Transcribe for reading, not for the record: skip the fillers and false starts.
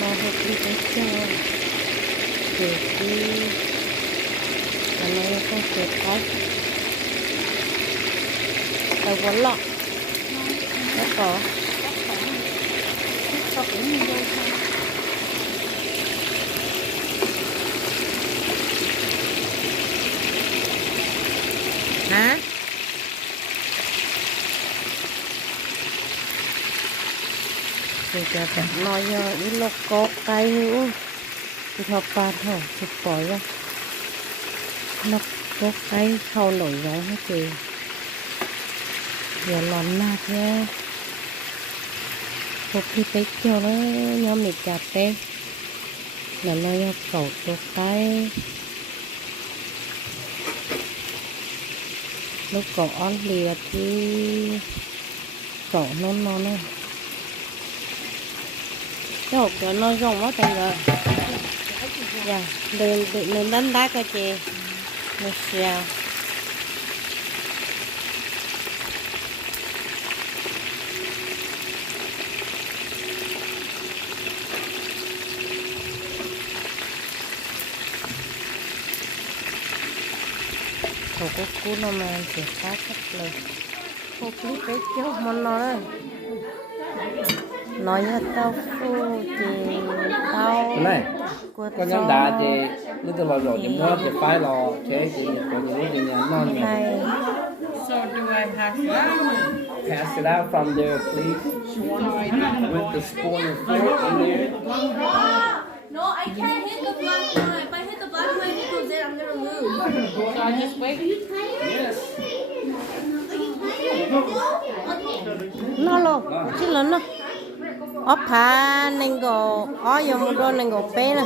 nó hợp lý cái cho để đi và nó có thể có tàu vốn lọ nó có cũng như vậy thôi. hả thì cho bạn nói ít lộc có cây nữa thì họ bàn họ chụp bỏi ra nó có cây thâu nổi gió hết chị giờ lòn nát nha một khi tới chiều nó nhóm mình chặt tê là nó cầu có cây lúc cậu on lìa thì cậu nó cái hộp cho nó rong quá tay rồi dạ đừng đánh đá coi chị nó xèo cậu có cú nó mà chỉ phá sắpเลยcô clip đấy chứ món nó đấy nói như tao phu thì tao này của con nhóm đá thì lúc tôi vào rồi thì nó thì phải lo chế thì có những cái nhà non này So do I pass that? pass it out from there please with the spoon and fork in there. No, I can't hit the black one. If I hit the black one, it goes in. I'm gonna lose. So I just wait. Yes. nó luôn chứ lớn nó ốp phá nên go ó vô một đôi nên go bé nè